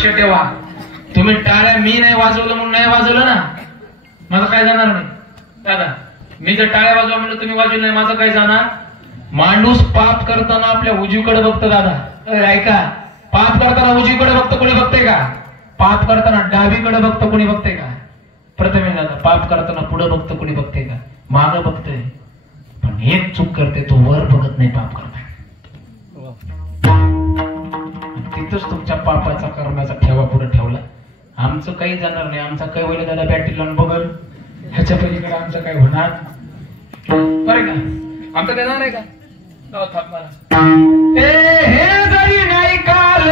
लक्ष ठेवा, तुम्ही टाळ्या मी नाही वाजवलं म्हणून नाही वाजवलं ना, माझं काय जाणार नाही दादा. मी जर टाळ्या वाजवा म्हणलं तुम्ही वाजवलं नाही, माझं काय जाणार. माणूस पाप करताना आपल्या उजवीकडे बघतो दादा. ऐका, पाप करताना उजवीकडे बघतो कोणी बघते का? पाप करताना डावीकडे बघतो कोणी बघते का? प्रथमे दादा, पाप करताना पुढे बघतो कोणी बघते का? मागं बघतोय. पण एक चूक करते, तो वर बघत नाही पाप करताय. तिथंच तुमच्या पापाचा कर्माचा ठेवा पुढे ठेवला. आमचं काही जाणार नाही, आमचा काही होईल दादा बॅटरी लावून बघल, ह्याच्या पलीकडे आमचं काही होणार बरं का? आमचं काय जाणार आहे का? थांब मला. हे जरी नाही काल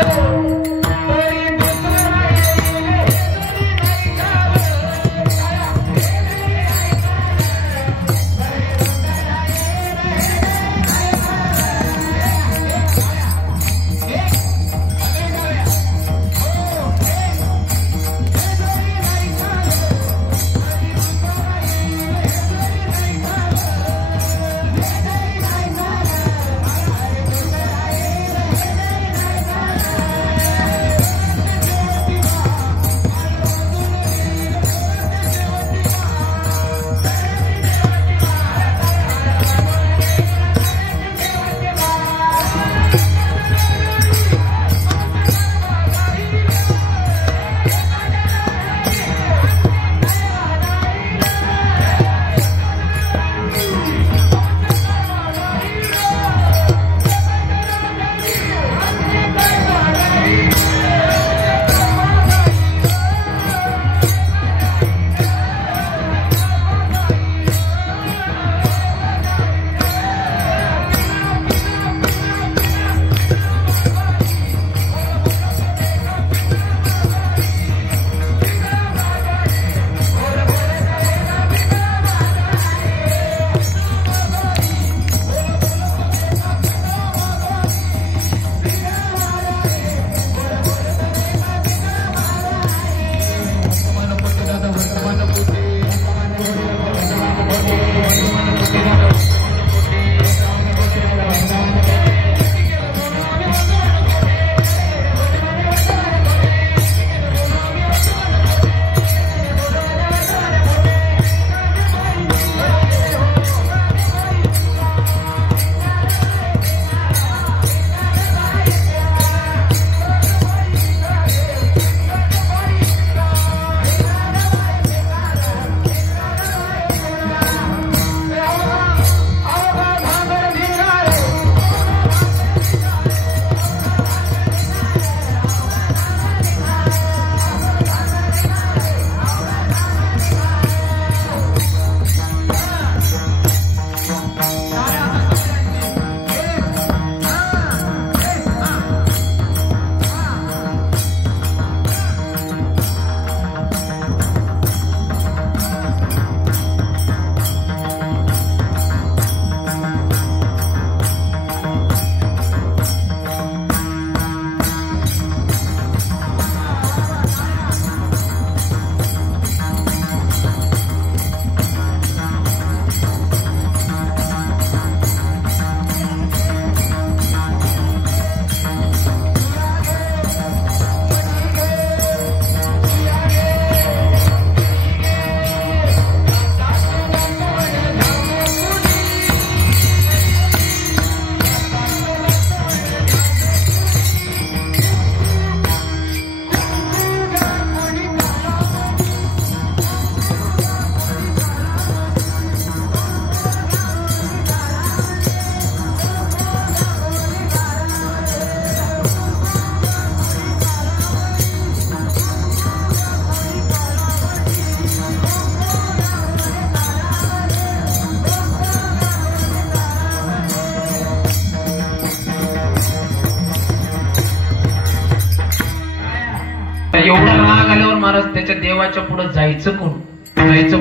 एवढा राग आल्यावर महाराज त्याच्या देवाच्या पुढे जायचं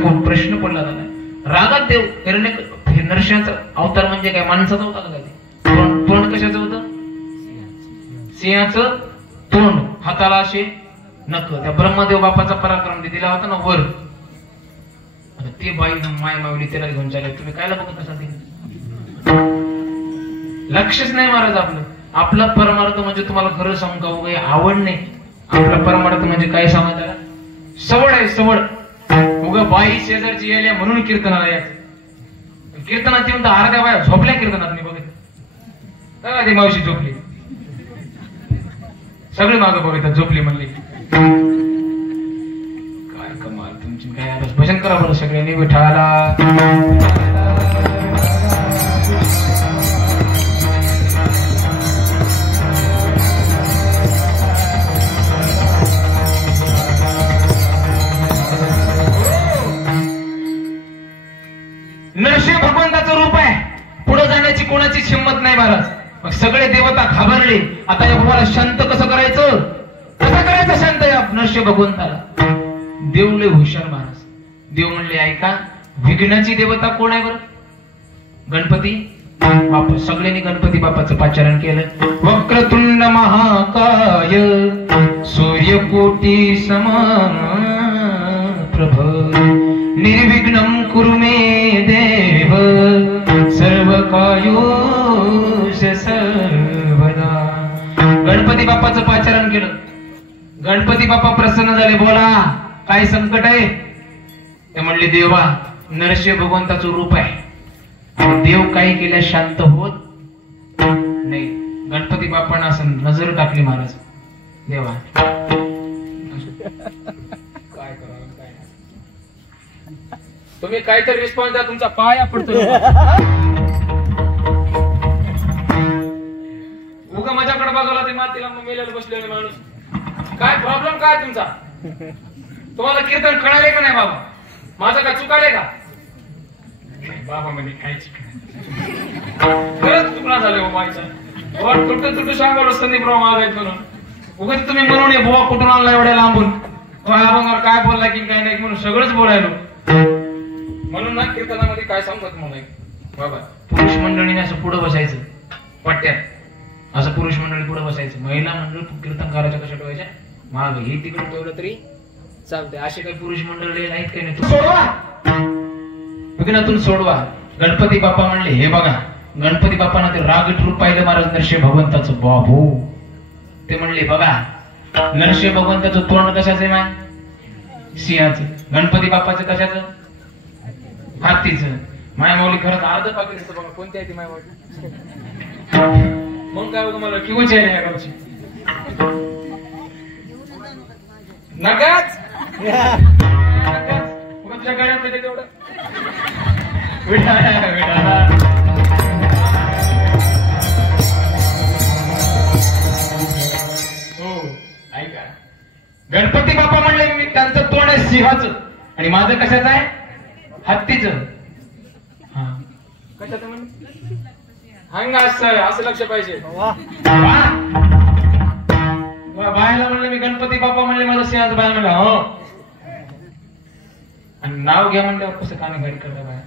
कोण प्रश्न पडला झाला. रागात देव नरसिंहाचा अवतार म्हणजे काय, माणसाचा होता का? तोंड कशाचं होतं? सिंहाचं तोंड, हाताला असे नख. त्या ब्रह्मदेव बापाचा पराक्रम दिला होता ना वर, ते बाई माय मावली त्याला घेऊन चालले. तुम्ही कायला बघत असा? लक्षच नाही महाराज आपलं. आपला परमार्थ म्हणजे तुम्हाला खरं सांगू का, आवड नाही. आपलं परमार्थ म्हणजे काय सांगा त्याला? सवड आहे सवड. उगा बाई शेजारची यायला म्हणून कीर्तनाला यायचं. कीर्तनात येऊन तर अर्ध्या बाया झोपल्या कीर्तनात. मी बघितलं का ती मावशी झोपली, सगळे मागं बघितलं झोपली म्हणली. काय कमाल तुमची. काय भजन करा बरं सगळ्यांनी. विठाला नरसिंह भगवंताचं रूप आहे. पुढे जाण्याची कोणाची हिंमत नाही महाराज. मग सगळे देवता घाबरले. आता या भावाला शांत कसं करायचं? कसं करायचं शांत या नरसिंह भगवंताला? देव लय हुशार महाराज. देव म्हणले ऐका, विघ्नाची देवता कोण आहे बरं? गणपती बाप्पा. सगळ्यांनी गणपती बाप्पाचं पाचारण केलं. वक्रतुंड महाकाय सूर्यकोटी समप्रभ निर्विघ्नं कुरु मे देव सर्व कायोश सर्वदा. गणपती बाप्पाचं पाचारण केलं. गणपती बाप्पा प्रसन्न झाले. बोला काय संकट आहे? ते म्हणले देवा नरसिंह भगवंताचं रूप आहे. देव काही केल्या शांत होत नाही. गणपती बाप्पांना असं नजर टाकली महाराज. देवा काय करा काय तुम्ही काहीतरी रिस्पॉन्स द्या. तुमचा पाया पडतो. उगा माझ्याकडे बघायला ते मातीला मेलेला बसलेला माणूस. काय प्रॉब्लेम काय तुमचा? तुम्हाला कीर्तन कळाले का नाही बाबा? माझं काय चुकाले का? बाबा म्हणे खायची खरंच चुकला झाले बाबाचा. तुटू तुटू सांगलो संदीपराव महाराज म्हणून. उगाच तुम्ही म्हणून ये बुवा कुठून आणला एवढ्या लांबून, अभंगावर काय बोलला की काय नाही म्हणून सगळंच बोलायलो. म्हणून ना कीर्तनामध्ये काय सांगतो तुम्हाला बाबा, पुरुष मंडळीने असं पुढे बसायचं पट्ट्यात. असं पुरुष मंडळी पुढे बसायचं. महिला मंडळ कीर्तन करायच्या कशा ठेवायच्या माग. हे तिकडे ठेवलं तरी चालतंय. असे काही पुरुष मंडळी नाहीत काही नाही. सोडवा विघ्नातून सोडवा. गणपती बाप्पा म्हणले हे बघा. गणपती बाप्पांना ते रागीट रूप पाहिलं महाराज नरसिंह भगवंताचं. बाबू ते म्हणले बघा नरसिंह भगवंताचं तोंड कशाचं आहे मान? सिंहाचं. गणपती बाप्पाचं कशाचं? हातीचं. मायमाऊली खरंच अर्ध पाकिट असतं बघा. कोणती आहे ती मायमाऊली? मग काय बघा मला किंवा आहे या गावची नगाच तुझ्या गळ्यात येते तेवढं विठाला विठाला. हो ऐका. गणपती बाप्पा म्हणले मी त्यांचं तोंड आहे सिंहाचं आणि माझं कशाचं आहे? हत्तीचं. हा कशाचं म्हणजे? हंगा असं लक्ष पाहिजे. बायला म्हणलं मी गणपती बाप्पा म्हणले मला सिंहाचं. बाय म्हणलं हो. आणि नाव घ्या म्हणल्यावर कसं काने गाडी करता बाय.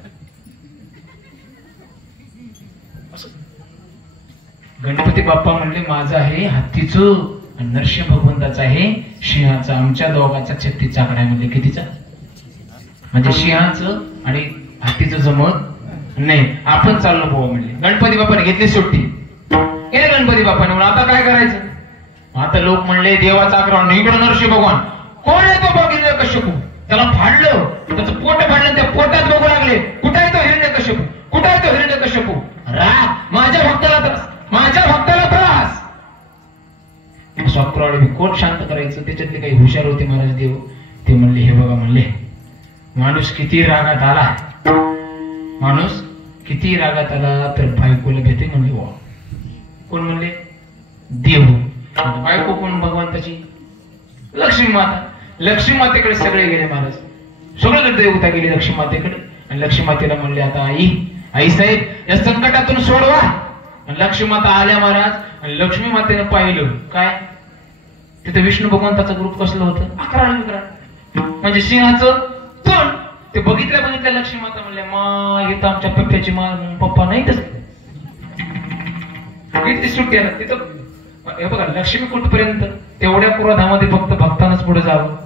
गणपती बाप्पा म्हणले माझं आहे हत्तीचं आणि नरसिंह भगवंताचं आहे सिंहाचं. आमच्या दोघांचा 36 आकडा आहे. म्हणले कितीचा? म्हणजे सिंहाचं आणि हत्तीचं जमत नाही. आपण चाललो भाऊ म्हणले. गणपती बाप्पाने घेतली सुट्टी. गेले गणपती बाप्पाने. म्हणून आता काय करायचं? आता लोक म्हणले देवाचा आग्रह इकडे नरसिंह भगवान कोण आहे तो बघितलं कश्यपू. त्याला फाडलं. त्याचं पोट फाडलं. त्या पोटात बघू लागले कुठे आहे तो हिरण्यकश्यपू, कुठे आहे तो हिरण्यकश्यपू. राग माझ्या भक्ताला त्रास, माझ्या भक्ताला त्रास. स्वाक्रवाडी कोण शांत करायचं? त्याच्यातले काही हुशार होते महाराज देव. ते म्हणले हे बघा म्हणले माणूस किती रागात आला, माणूस किती रागात आला तर बायकोला भेटे म्हणले. वा कोण म्हणले? देव. बायको कोण? भगवंताची लक्ष्मी माता. लक्ष्मी मातेकडे सगळे गेले महाराज. सगळे देवता गेले लक्ष्मी मातेकडे. आणि लक्ष्मी मातेला म्हणले आता आई साहेब या संकटातून सोडवा. आणि लक्ष्मी माता आल्या महाराज. आणि लक्ष्मी मातेने पाहिलं काय तिथे विष्णू भगवंताचं ग्रुप कसलं होतं? 11 म्हणजे सिंहाचं तोंड. ते बघितल्या लक्ष्मी माता म्हणले मा इथं आमच्या पप्प्याची पप्पा नाही तसं किती सुट्टी आहे तिथं. हे बघा लक्ष्मी कुठपर्यंत तेवढ्या क्रोधामध्ये फक्त भक्तानच पुढे जावं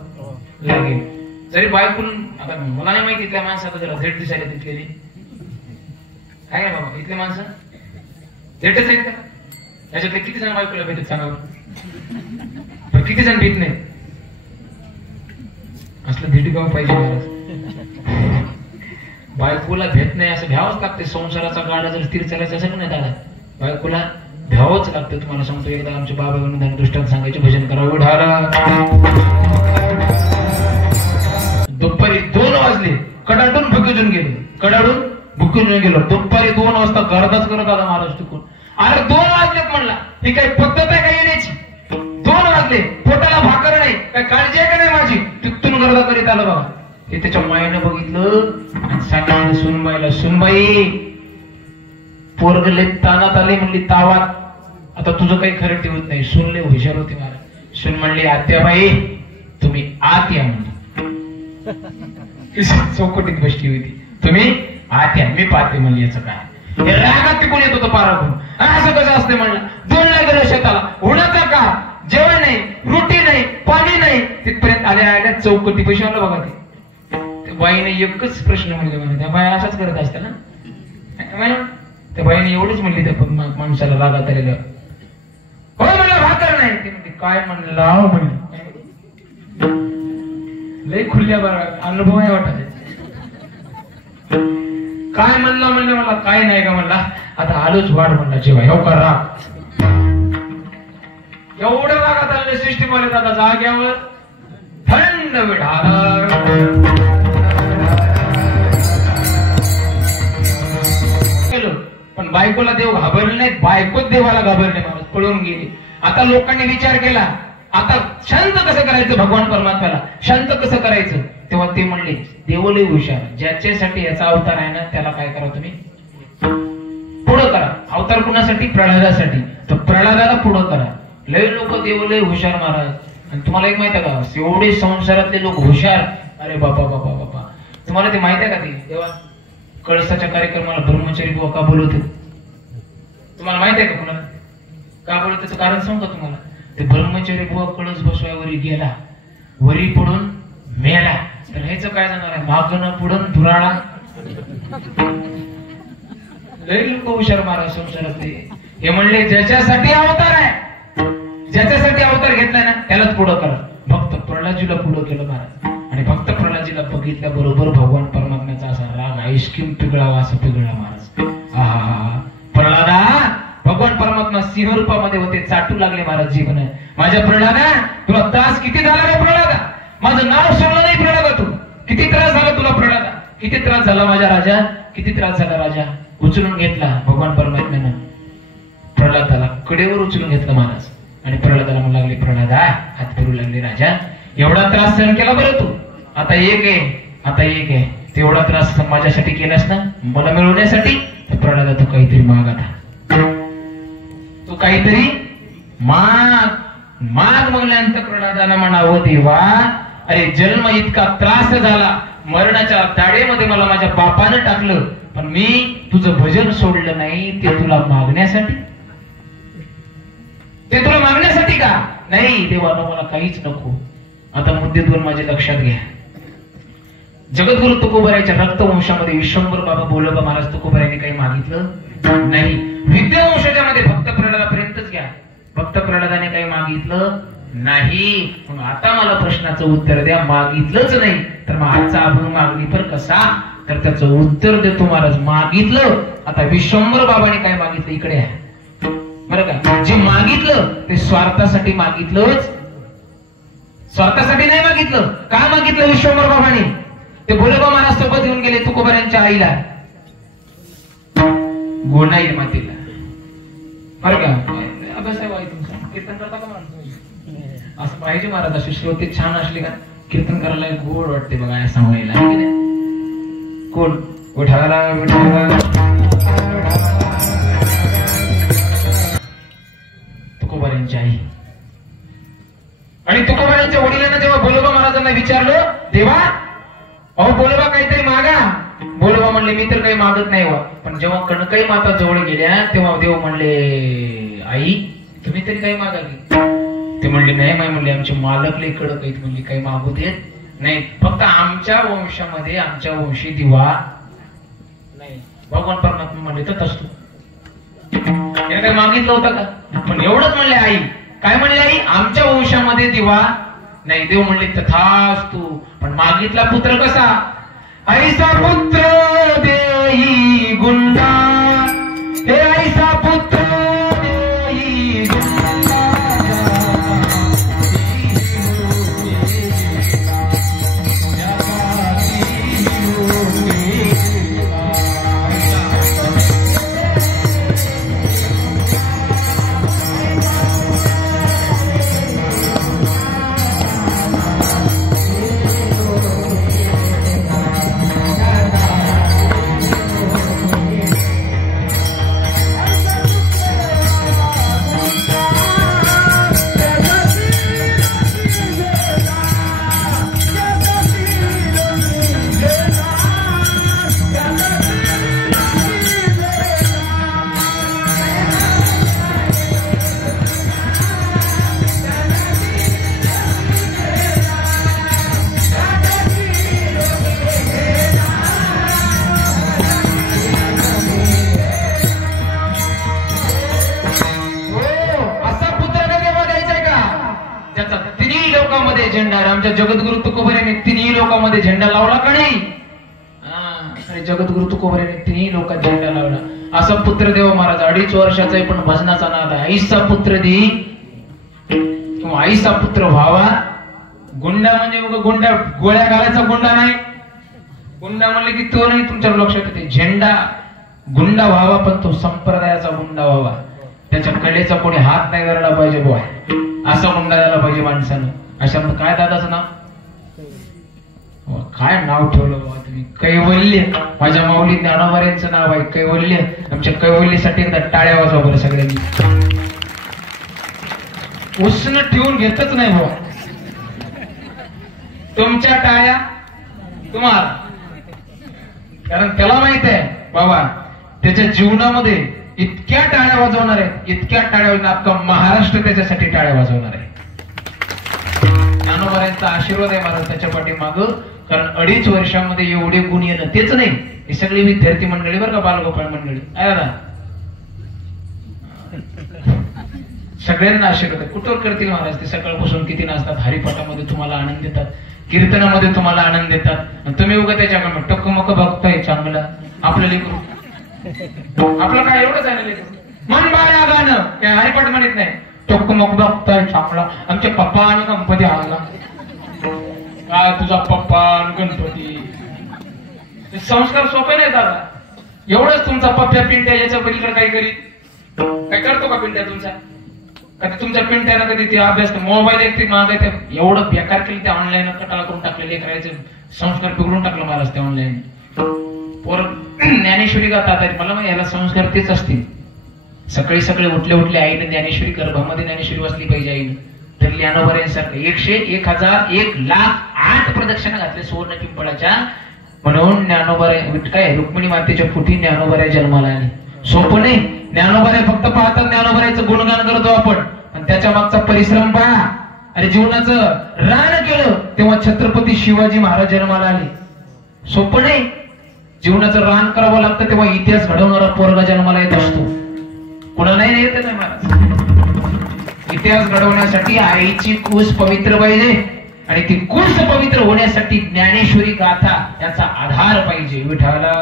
लागेल. जरी बायकून आता मला नाही माहिती इथल्या माणसाला जरा झेट दिसायला तिथलेली काय बाबा. इथले माणसं झेटच आहेत का? त्याच्यातले किती जण बायकोला भेटत सांगा. किती जण भीत नाही असलं धिटगाव पाहिजे महाराज. बायकोला भेट नाही असं भ्यावंच लागते. संसाराचा गाडा जर स्थिर चालायचा असेल नाही दादा बायकोला भ्यावंच लागतं. तुम्हाला सांगतो एकदा आमच्या बाबा म्हणून दृष्टांत सांगायचे भजन करावं ढाला. दुपारी 2 वाजले कडाडून भुकेजून गेलो. कडाडून भुकेजून गेलो. दुपारी 2 वाजता गर्दाच करत आला महाराज तिकून. अरे 2 वाजलेत म्हणला. ही काही पद्धत आहे का येण्याची? 2 वाजले पोटाला भाकर नाही काय काळजी आहे का नाही माझी? तिथून गर्दा करीत आलं बाबा. हे त्याच्या मायनं बघितलं आणि सांगितलं सुनबाईला सुनबाई पोरगले तानात आले म्हणली तावात. आता तुझं काही खरं ठेवत नाही. सुनले हुशार होती महाराज. सुन म्हणली आत्याबाई तुम्ही आत या म्हणली. चौकटीत बसली होती. तुम्ही आत या मी पाहते म्हणली. याचं काय हे रागात तिकून येत होतं पाराकडून. असं कसं असते म्हणलं. 2ला गेलो शेताला उन्हाचा का जेवण नाही रोटी नाही पाणी नाही. तिथपर्यंत आल्या चौकटी पैसे आलं बघा. ते बाईने एकच प्रश्न म्हणले म्हणे त्या बाई असाच करत असते ना. त्या बाईने एवढंच म्हणली त्या माणसाला रागात आलेलं. हो म्हणलं भाकर नाही. ते म्हणते काय म्हणलं लाव म्हणलं. लई खुल्या बरं अनुभव आहे वाटत. काय म्हणलं म्हणलं मला काय नाही का म्हणला. आता आलोच वाढ म्हणला जेव्हा हो का राग एवढं रागात आलेले सृष्टी बोलत आता जाग्यावर थंड विढाला. पण बायकोला देव घाबरले नाही. बायकोच देवाला घाबरले महाराज पळून गेली. आता लोकांनी विचार केला आता शांत कसं करायचं भगवान परमात्म्याला शांत कसं करायचं. तेव्हा ते म्हणले देव लय हुशार. ज्याच्यासाठी याचा अवतार आहे ना त्याला काय करा तुम्ही पुढं करा. अवतार कुणासाठी? प्रल्हादासाठी. तर प्रल्हादाला पुढं करा. लय लोक देव लय हुशार महाराज. आणि तुम्हाला एक माहिती आहे का एवढे संसारातले लोक हुशार. अरे बाबा बाबा बाबा तुम्हाला ते माहिती आहे का? ते तेव्हा कळसाच्या कार्यक्रमाला ब्रह्मचारी बुवा का बोलवते तुम्हाला माहिती आहे का? कुणाला का बोलवत त्याचं कारण सांगतो तुम्हाला. ते ब्रह्मचारी बुवा कळस बसवायवरी गेला वरी पडून मेला तर ह्याचं काय जाणार आहे? मागणं पुढून धुराळा. लय लोक हुशार महाराज संसारातले. हे म्हणले ज्याच्यासाठी अवतार आहे ज्याच्यासाठी अवतार घेतलाय ना त्यालाच पुढं करा. भक्त प्रल्हादजीला पुढं केलं महाराज. आणि भक्त प्रल्हादजीला बघितल्याबरोबर भगवान परमात्म्याचा असा राग आईस्क्रीम पिघळावा असं पिघळला महाराज. आहा प्रल्हादा भगवान परमात्मा सिंह रूपामध्ये होते. चाटू लागले महाराज जीवन. माझ्या प्रल्हादा तुला त्रास किती झाला रे प्रल्हादा. माझं नाव सोडलं नाही प्रल्हादा. तू किती त्रास झाला तुला प्रल्हादा. किती त्रास झाला माझ्या राजा. किती त्रास झाला राजा. उचलून घेतला भगवान परमात्म्यानं प्रल्हादाला कडेवर उचलून घेतलं महाराज. आणि प्रल्हादाला म्हणू लागले प्रल्हादा हात फिरू लागले राजा एवढा त्रास सहन केला बरं तू. आता एक आहे आता एक आहे. तेवढा त्रास माझ्यासाठी केलास ना मला मिळवण्यासाठी. तर प्रल्हादा तू काहीतरी माग. आता तू काहीतरी माग माग म्हणल्यानंतर प्रल्हादाला म्हणावं देवा अरे जन्म इतका त्रास झाला मरणाच्या दाढेमध्ये मला माझ्या बापानं टाकलं पण मी तुझं भजन सोडलं नाही. ते तुला मागण्यासाठी. ते तुला मागण्यासाठी का नाही देवानं मला काहीच नको. आता मुद्दे 2 माझे लक्षात घ्या. जगद्गुरु तुकोबारायच्या रक्तवंशामध्ये विश्वंभर बाबा बोलोबा महाराज तुकोबारायने काही मागितलं नाही. विद्यावंशाच्या मध्ये भक्त प्रल्हादापर्यंतच घ्या. भक्त प्रल्हादाने काही मागितलं नाही. मग आता मला प्रश्नाचं उत्तर द्या. मागितलंच नाही तर मग आजचा अभंग मागणी पर कसा. तर त्याचं उत्तर देतो महाराज. मागितलं आता विश्वंभर बाबाने काय मागितलं इकडे आहे बरं का. जे मागितलं ते स्वार्थासाठी मागितलंच. स्वार्थासाठी नाही मागितलं. का मागितलं विश्वंभर बाबाने. ते बोलोबा महाराज सोबत घेऊन गेले तुकोबारांच्या आईला गोनाई मातेला बरं का. अभ्यास आहे तुमचा कीर्तन करता का म्हणतो असं पाहिजे महाराज. असे श्रोते छान असले का कीर्तन करायला गोड वाटते बघा. या सांगायला कोण विठाला विठाला तुकोबारांची आई. आणि तुकोबारांच्या वडिलांना जेव्हा बोलोबा महाराजांना विचारलं देवा अहो बोलोबा काहीतरी मागा. बोलोबा म्हणले मी तर काही मागत नाही वा. पण जेव्हा कणकाई माता जवळ गेल्या तेव्हा देव म्हणले आई तुम्ही तरी काही मागा की. ते म्हणले नाही माय म्हणले आमचे मालक लय कडक आहेत म्हणले काही मागू देत नाही. फक्त आमच्या वंशामध्ये आमच्या वंशी दिवा नाही. भगवान परमात्मा म्हणले तर असतो काही मागितलं होतं का. पण एवढंच म्हणले आई काय म्हणले आई? आमच्या वंशामध्ये दिवा नाही. देव म्हणले तथास्तु. पण मागितला पुत्र कसा? ऐसा पुत्र देई गुंडा, हे ऐसा पुत्र देई गुंडा. झेंडा. आमच्या जगद्गुरु तुकोबऱ्याने तिन्ही लोकांमध्ये झेंडा लावला का नाही? जगद्गुरु तुकोबऱ्याने तिन्ही लोकात झेंडा लावला. असा पुत्र देव महाराज 2.5 वर्षाचा आहे पण भजनाचा नाद आहे. आईचा पुत्र दे किंवा आईचा पुत्र व्हावा. गुंडा म्हणजे गुंडा गोळ्या घालायचा गुंडा नाही. गुंडा म्हणले की तो नाही तुमच्या लक्षात येते. झेंडा गुंडा व्हावा पण तो संप्रदायाचा गुंडा व्हावा. त्याच्या कलेचा कोणी हात नाही धरला पाहिजे बुवा. असा गुंडा झाला पाहिजे माणसानं. अशा काय दादाचं नाव? काय नाव ठेवलं बाबा तुम्ही? कैवल्य. माझ्या माऊली ज्ञानोबाऱ्यांचं नाव आहे कैवल्य. आमच्या कैवल्यसाठी एकदा टाळ्या वाजवा बरं सगळ्यांनी. उष्ण ठेवून घेतच नाही बाबा. तुमच्या टाळ्या तुम्हाला, कारण त्याला माहित आहे बाबा त्याच्या जीवनामध्ये इतक्या टाळ्या वाजवणार आहे, इतक्या टाळ्या वाजवणार, अख्खा महाराष्ट्र त्याच्यासाठी टाळ्या वाजवणार आहे. ज्ञानोबाऱ्यांचा आशीर्वाद आहे महाराज त्याच्या पाठीमाग. कारण 2.5 वर्षामध्ये एवढे गुण येणं तेच नाही. ही सगळी विद्यार्थी मंडळी बरं का, बालगोपाळ मंडळी आहे, सगळ्यांना आशीर्वाद आहे. कुठवर करतील महाराज ते सकाळपासून किती नाचतात. हरिपाठामध्ये तुम्हाला आनंद देतात, कीर्तनामध्ये तुम्हाला आनंद देतात. तुम्ही उगा त्याच्या टक्कमक बघताय चांगलं. आपलं लेकरू आपलं काय एवढंच आहे लेकरू. मन बाळा गाणं काय हरिपाठ म्हणत नाही. टक्कमक बघताय चांगला. आमच्या पप्पा गणपती आला काय तुझा पप्पा गणपती. संस्कार सोपे नाही दादा. एवढंच तुमचा पप्प्या पिंट्या याच्या पलीकडे काही करीत काय करतो का पिंट्या तुमचा? कधी तुमच्या पिंट्याला कधी ते अभ्यास मोबाईल एक ते मागायचं एवढं बेकार केलं ते ऑनलाईन कटाळा करून टाकलेले करायचे. संस्कार बिघडून टाकलं महाराज ते ऑनलाईन. पोर ज्ञानेश्वरी गातात मला मग याला संस्कार तेच असतील. सकाळी सकाळी उठले उठले आईने ज्ञानेश्वरी गर्भामध्ये ज्ञानेश्वरी वाचली पाहिजे आईने. तर ज्ञानोबाऱ्यांसारखं 1,000,000,008 प्रदक्षिणा घातले सुवर्ण पिंपळाच्या. म्हणून ज्ञानोबाऱ्या काय रुक्मिणी मातेच्या पोटी ज्ञानोबाऱ्या जन्माला आले. सोपं नाही. ज्ञानोबाऱ्या फक्त पाहतात ज्ञानोबाऱ्याचं गुणगान करतो आपण, पण त्याच्या मागचा परिश्रम पहा. आणि जीवनाचं रान केलं तेव्हा छत्रपती शिवाजी महाराज जन्माला आले. सोपं नाही. जीवनाचं रान करावं लागतं तेव्हा इतिहास घडवणारा पोरगा जन्माला येत असतो. कुणालाही येत नाही महाराज. इतिहास घडवण्यासाठी आईची कूस पवित्र पाहिजे आणि ती कूस पवित्र होण्यासाठी ज्ञानेश्वरी गाथा याचा आधार पाहिजे. विठाला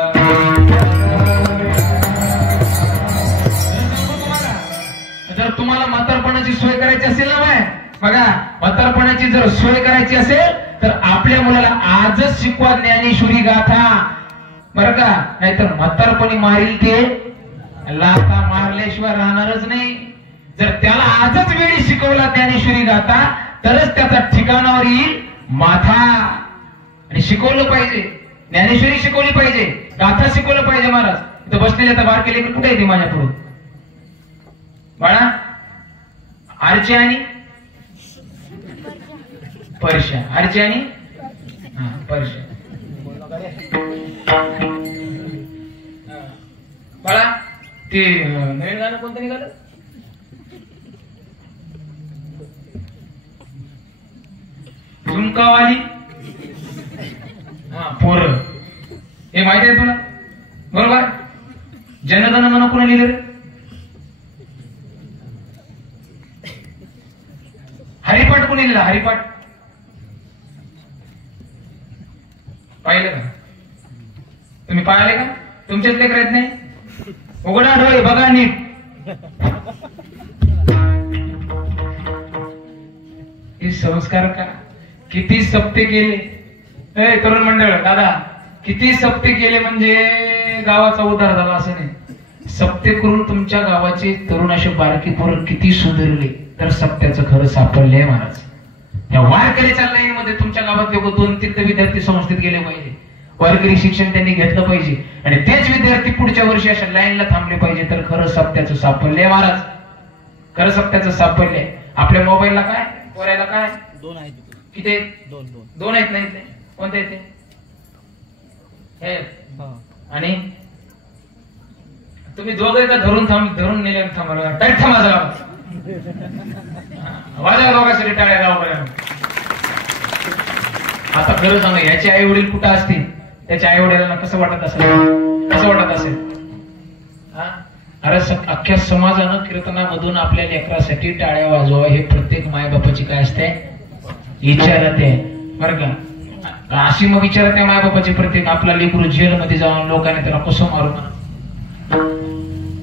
जर तुम्हाला म्हातारपणाची सोय करायची असेल ना बघा, म्हातारपणाची जर सोय करायची असेल तर आपल्या मुलाला आजच शिकवा ज्ञानेश्वरी गाथा बरं का. नाहीतर म्हातारपणी मारील ते लाथा मारल्याशिवाय राहणारच नाही. जर त्याला आजच वेळी शिकवला ज्ञानेश्वरी गाथा तरच त्याचा ठिकाणावर येईल माथा. आणि शिकवलं पाहिजे, ज्ञानेश्वरी शिकवली पाहिजे, गाथा शिकवलं पाहिजे. महाराज इथं बसलेले आता बारके लेकरं कुठे येते माझ्या पुढे बाळा? आरची आणि परशा. आरची आणि परशा. बाळा ते नवीन गाणं कोणतं निघालं? झुमकावाली पोर हे माहिती आहे तुला बरोबर? जनगण मन कोणी लिहिलं रे? पाहिलं का? तुम्ही पाहिले का? तुमचेच लेकर येत नाही? उघडा डोळे बघा नीट. हे संस्कार का? किती सप्ते केले तरुण मंडळ, दादा किती सप्ते केले म्हणजे गावाचा उद्धार झाला असं नाही. सप्ते करून तुमच्या गावाचे तरुण असे बारकी पोरं किती सुधारले तर सप्त्याचं खरं सापडले महाराज. या वारकरीच्या लाईन मध्ये तुमच्या गावात लोक 2-3 विद्यार्थी संस्थेत गेले पाहिजे, वारकरी शिक्षण त्यांनी घेतलं पाहिजे आणि तेच विद्यार्थी पुढच्या वर्षी अशा लाईनला थांबले पाहिजे तर खरं सप्त्याचं सापडले महाराज. खरं सप्त्याचं सापडले. आपल्या मोबाईलला काय बोलायला काय 2 आहेत. किती? 2 आहेत. नाही कोणते येते हे? आणि तुम्ही दोघे का धरून नेले थांबा टाईट थांबा वाजा दोघांसाठी टाळ्या गावापर्यंत. आता खरं सांगा याचे आई वडील कुठं असतील, त्याच्या आई वडिलांना कसं वाटत असेल? कसं वाटत असेल? अरे अख्ख्या समाजानं कीर्तनामधून आपल्या लेकरासाठी टाळ्या वाजवा हे प्रत्येक मायबापाची काय असते विचारत आहे बरं का. अशी मग विचारत आहे मायबापाची प्रत्येक आपला लेकरू जेलमध्ये जाऊन लोकांनी त्याला कसं मारून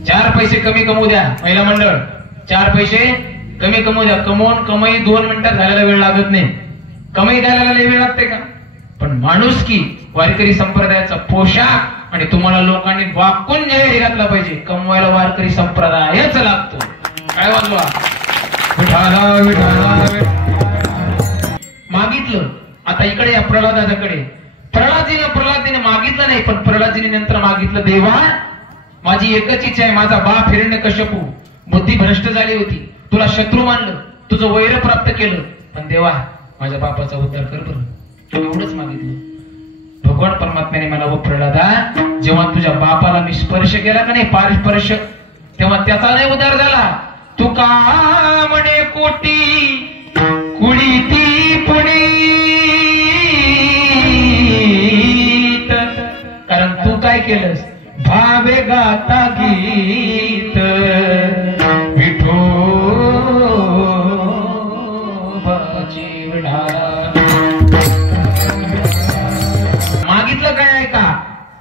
4 पैसे कमी कमवू द्या. महिला मंडळ 4 पैसे कमी कमवू द्या. कमाई 2 मिनिटात झालेला वेळ लागत नाही. कमाई द्यायला वेळ लागते का? पण माणूस की वारकरी संप्रदायाचा पोशाख आणि तुम्हाला लोकांनी वाकून न्याय घातला पाहिजे. कमवायला वारकरी संप्रदायच लागतो. काय वाजवा विठाला विठाला मागितलं. आता इकडे या प्रल्हादाकडे. प्रल्हादीने मागितलं नाही पण प्रल्हादीने नंतर मागितलं, देवा माझी एकच इच्छा आहे, माझा बाप हिरण्यकश्यपू बुद्धी भ्रष्ट झाली होती, तुला शत्रू मानलं, तुझं वैर प्राप्त केलं, पण देवा माझ्या बापाचा उद्धार कर बरं. तू एवढंच मागितलं. भगवान परमात्म्याने मला व प्रल्हादा जेव्हा तुझ्या बापाला मी स्पर्श केला का नाही पार स्पर्श, तेव्हा त्याचा नाही उद्धार झाला. तू का म्हणे कोटी कुडी ती पुणी, कारण तू काय केलंस भावे गाता गीत विठोबाची विढा. मागितलं काय आहे का?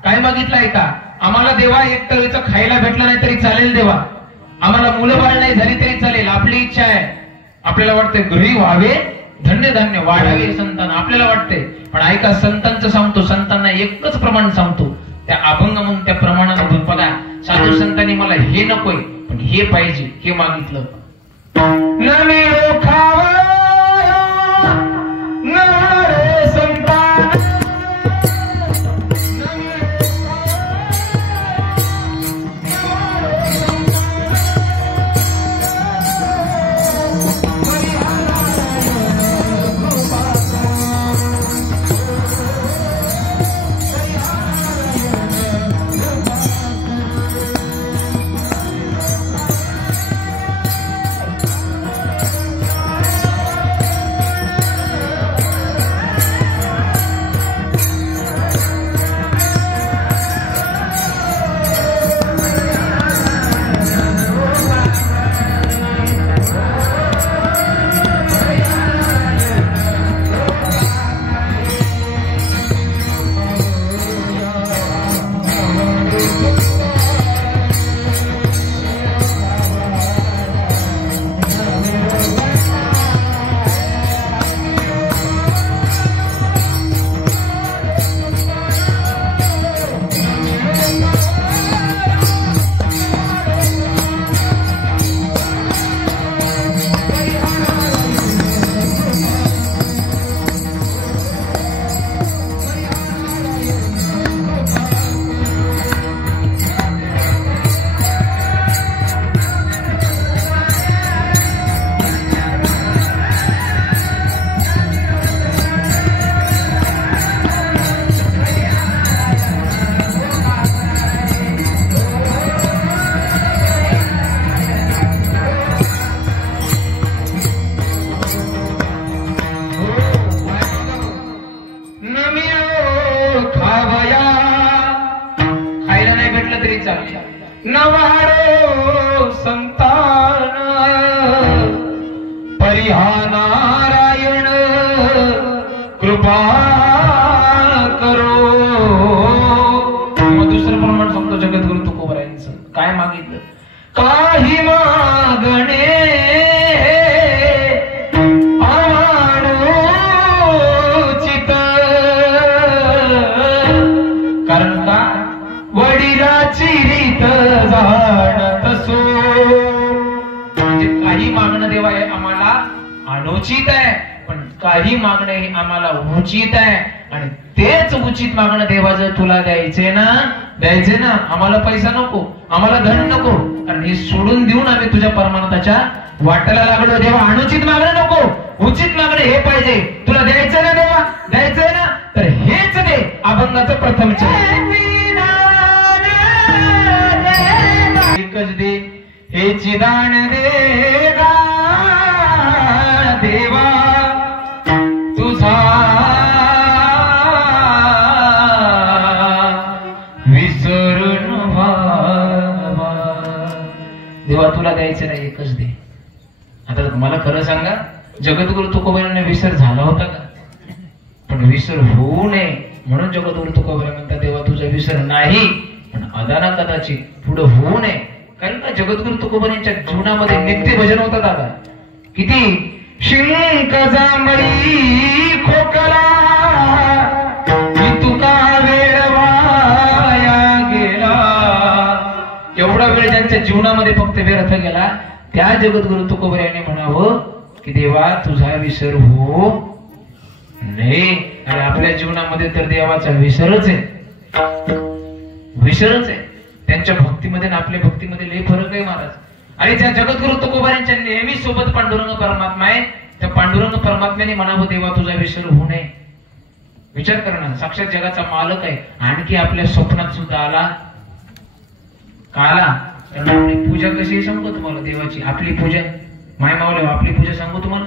काय मागितलं आहे का? आम्हाला देवा एक तळीचं खायला भेटलं नाही तरी चालेल देवा, आम्हाला मुलं बाळ नाही झाली तरी चालेल, आपली इच्छा आहे. आपल्याला वाटतंय घरी व्हावे धन्य धान्य वाढावे संतान, आपल्याला वाटतंय. पण ऐका संतांचं सांगतो, संतांना एकच प्रमाण सांगतो, त्या अभंग म्हणून त्या प्रमाणामधून बघा. साधू संतांनी मला हे नकोय पण हे पाहिजे हे मागितलं. न मिळो खावा न रे संतान, नवारो संतान परिहा नारायण कृपा करो. उचित आहे, पण काही मागणं हे आम्हाला उचित आहे आणि तेच उचित मागणं देवा जर तुला द्यायचे ना आम्हाला पैसा नको, आम्हाला धन नको, कारण हे सोडून देऊन आम्ही तुझ्या परमानंदाच्या वाटेला लागलो. देवा अनुचित मागणं नको, उचित मागणं हे पाहिजे. तुला द्यायचं ना देवा, द्यायचंय ना तर हेच दे. अभंगाचं प्रथम एकच दे हेची दान दे गा देवा तुझा विसरून व्हावा. देवा तुला द्यायचं नाही, एकच दे. आता मला खरं सांगा, जगद्गुरु तुकोबारांना विसर झाला होता का? पण विसर होऊ नये म्हणून जगद्गुरु तुकोबारा म्हणतात देवा तुझा विसर नाही, पण अदाना कदाचित पुढे होऊ नये. कारण का जगद्गुरु तुकोबारांच्या जीवनामध्ये नित्य भजन होतं दादा. किती शिंक जांभळी खोकला तुका वेळ वाया गेला. एवढा वेळ ज्यांच्या जीवनामध्ये फक्त व्यर्थ गेला, त्या जगद्गुरु तुकोबार यांनी म्हणावं की देवा तुझा विसर हो नाही. आणि आपल्या जीवनामध्ये तर देवाचा विसरच आहे, विसरच आहे. त्यांच्या भक्तीमध्ये आणि आपल्या भक्तीमध्ये लय फरक आहे महाराज. आणि त्या जगद्गुरु तुकोबार यांच्या नेहमी सोबत पांडुरंग परमात्मा आहे. त्या पांडुरंग परमात्म्याने म्हणावं देवा तुझा विसर होऊ नये. विचार करा ना, साक्षात जगाचा मालक आहे, आणखी आपल्या स्वप्नात सुद्धा आला का आला. कारण आपली पूजा कशी आहे सांगतो तुम्हाला देवाची. आपली पूजा माय मावले, आपली पूजा सांगू तुम्हाला.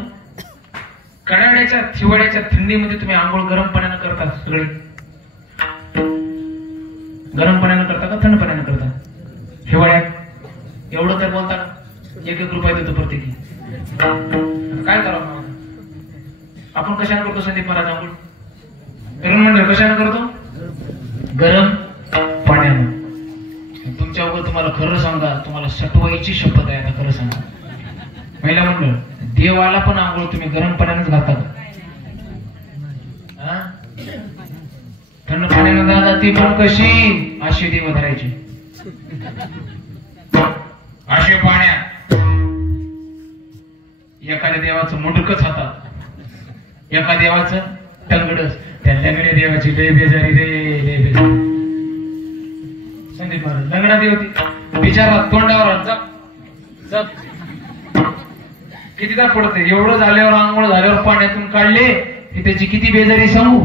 कडाड्याच्या हिवाळ्याच्या थंडीमध्ये तुम्ही आंघोळ गरम पाण्यानं करता, सगळे गरम पाण्यानं करता का थंड पाण्यानं करता? हिवाळ्यात एवढं तर बोलता का? 1-1 रुपये देतो प्रत्येकी. काय करावं आपण? कशाने करतो संदीप महाराज आंघोळ? गरम मंडळ कशाने करतो? गरम पाण्यानं. तुमच्या अगोदर तुम्हाला खरं सांगा, तुम्हाला सटवायची शपथ आहे. आता खरं सांगा महिला मंडळ, देवाला पण आंघोळ तुम्ही गरम पाण्यानेच घालता का? थंड पाण्यानं घाला, ती पण कशी? अशी देव धरायची, असे पाण्यात. एखाद्या देवाचं मुंडकच हातात, एका देवाचं टंगडच. त्या लंगड्या देवाची लय बेजारी रे, लय बेजारी. संदीप महाराज लंगडा देव ती बिचारा तोंडावर जप जप कितीदा पडते. एवढं झाल्यावर आंघोळ झाल्यावर पाण्यातून काढले की त्याची किती बेजारी सांगू.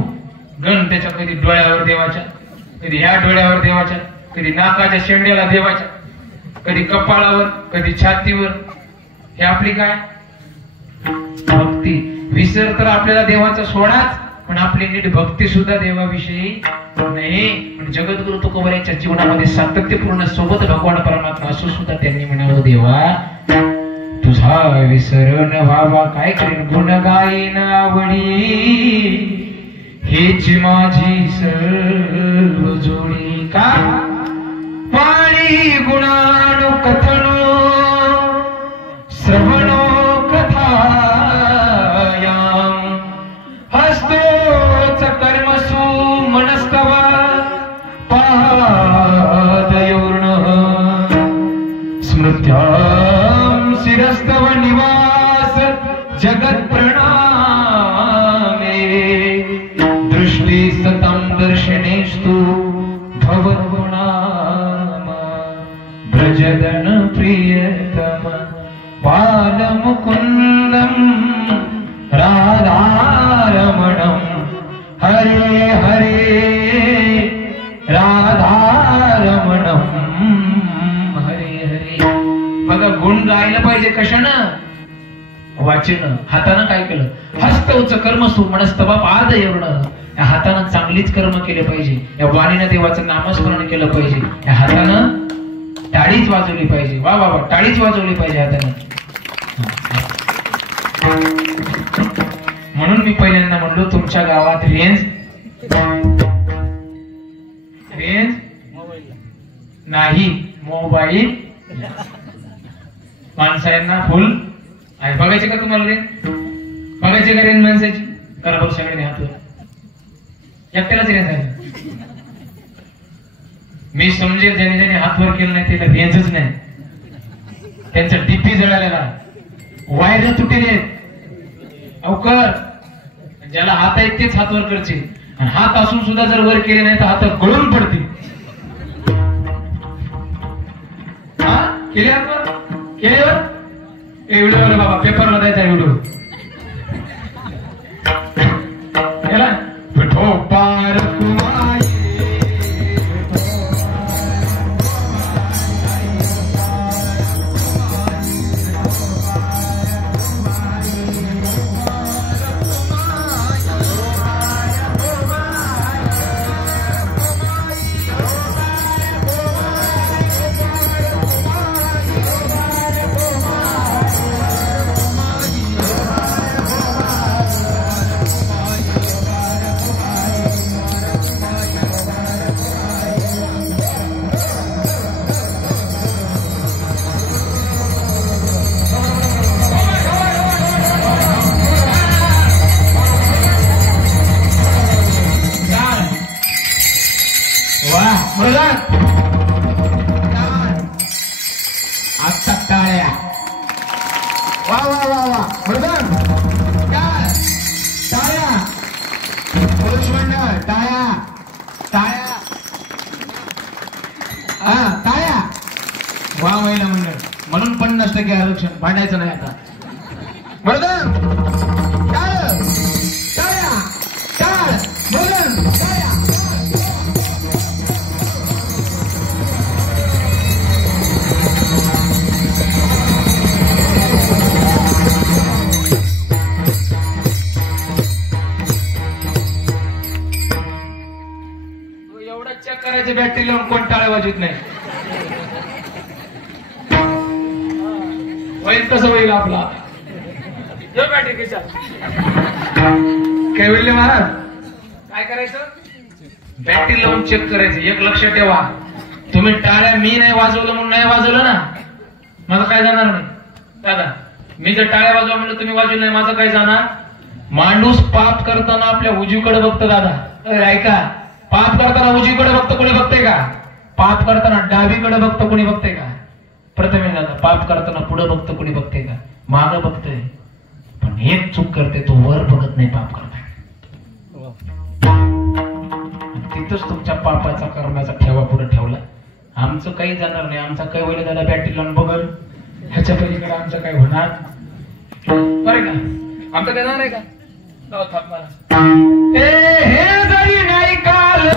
गण त्याच्या कधी डोळ्यावर देवाच्या, कधी ह्या डोळ्यावर देवाच्या, कधी नाकाच्या शेंड्याला देवाच्या, कधी कपाळावर, कधी छातीवर. हे आपली काय भक्ती. विसर तर आपल्याला देवाचा सोडाच, पण आपली नीट भक्ती सुद्धा देवाविषयी नाही. जगद्गुरु तुकोबार यांच्या जीवनामध्ये सातत्यपूर्ण सोबत भगवान परमात्मा असो सुद्धा त्यांनी म्हणावं देवा तुझा विसरण व्हावा. काय करेन गुण गाईन आवडी हेच माझी सर्व जोडी. का पाळी गुणानु कथनो श्रवणो कथायाम हस्तोच कर्मसु मनस्तवा पादयोर्न स्मृत्यां शिरस्तव निवास जगत् प्रणामे दृष्टि सतं दर्शनेस्तु भवगुणाम ब्रजदन प्रियतम बालमुकुन्दं राधारमणं हरे हरे राधारमणं हरे हरे. बघा गुण गायला पाहिजे कशानं? वाचन. हातानं काय केलं? हस्तौच कर्मसु मनस्तवा पादयोर्न. या हातानं चांगलीच कर्म केले पाहिजे, या वाणीनं देवाचं नामस्मरण केलं पाहिजे, या हातानं टाळीच वाजवली पाहिजे. वा वा वा, टाळीच वाजवली पाहिजे हातानं. म्हणून मी पहिल्यांदा म्हणलो तुमच्या गावात रेंज नाही, मोबाईल माणसांना फुल आहे. बघायचे का तुम्हाला रेंज? बघायचे का रेंज माणसाची? करा बरं सगळ्यांनी हातवर. एकट्यालाच रेंज आहे. मी समजेल ज्याने ज्याने हातवर केलं नाही त्याला रेंजच नाही. त्यांचा डीपी जळालेला, वायर तुटलेले, अवकर ज्याला हात आहेत तेच हात वर करचे, आणि हात असून सुद्धा जर वर केले नाही तर हात गळून पडतील. हा केले हात वर, केले वर व्हिडिओ आला बाबा, पेपरला द्यायचा व्हिडिओ. केला पिठो पार आता टाळ्या. वा वा वा वा मृदंग टाळ्या, पुरुष मंडळ टाळ्या टाळ्या. हा टाळ्या. वा महिला मंडळ, म्हणून 50% आरक्षण, भांडायचं नाही आता. मृदंग टाळ्या टाळ्या टाळ मृदंग टाळ्या. चेक करायचे बॅटरी लावून कोण टाळे वाजवत नाही. होईल तसं होईल आपला. बॅटरी किचा काय बोलले महाराज, काय करायचं बॅटरी लावून चेक करायचं. एक लक्षात ठेवा, तुम्ही टाळ्या मी नाही वाजवलं म्हणून नाही वाजवलं ना, माझं काय जाणार नाही. दादा मी जर टाळ्या वाजवा म्हणलं तुम्ही वाजवलं नाही, माझं काय जाणार. माणूस पाप करताना आपल्या उजवीकडे बघतो. दादा ऐका, पाप करताना उजवीकडे बघतो कोणी बघते का, पाप करताना डावीकडे बघतो कोणी बघते का. प्रथमे दादा पाप करताना पुढे बघतो कोणी बघते का, मागं बघतोय. पण एक चूक करते, तो वर बघत नाही पाप करताय. तिथंच तुमच्या पापाचा कर्माचा ठेवा पुढे ठेवला. आमचं काही जाणार नाही, आमचा काही होईल दादा बॅटरी लावून बघल, ह्याच्या पलीकडे आमचं काही होणार बरं का. आमचं काय जाणार आहे का. थांब मला हे जरी नाही काल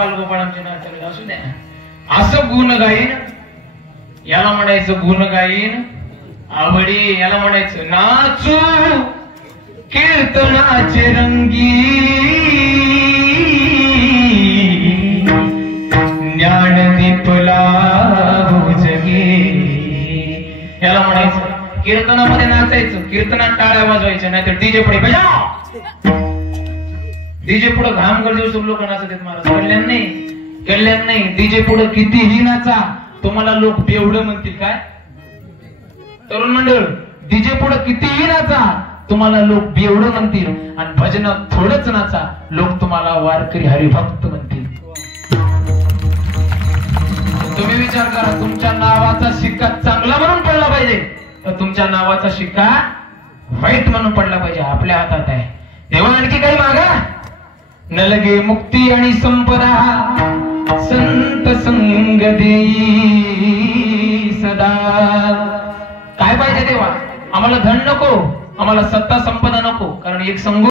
बालगोपाळांचे नाचले असू द्या. असं गुण गाईन, याला म्हणायचं गुण गाईन आवडी. याला म्हणायचं नाचू कीर्तनाचे रंगी, ज्ञानदीप लावू जगी. याला म्हणायचं कीर्तनामध्ये नाचायचं, कीर्तनात टाळ्या वाजवायच्या, नाहीतर डीजे पुढे डीजे पुढे घाम गरजेवर लोक नाचत आहेत महाराज. कल्याण नाही, कल्याण नाही. डीजे पुढे कितीही नाचा, तुम्हाला लोक बेवडं म्हणतील. काय तरुण मंडळ, डीजे पुढे कितीही नाचा, तुम्हाला लोक बेवडं म्हणतील. आणि भजनात थोडंच नाचा, लोक तुम्हाला वारकरी हरिभक्त म्हणतील. तुम्ही विचार करा, तुमच्या नावाचा शिक्का चांगला म्हणून पडला पाहिजे, तर तुमच्या नावाचा शिक्का वाईट म्हणून पडला पाहिजे. आपल्या हातात आहे. तेव्हा आणखी काही मागा न लगे मुक्ती आणि संपदा, संत संग देई सदा. काय पाहिजे तेव्हा? आम्हाला धन नको, आम्हाला सत्ता संपदा नको, कारण एक संग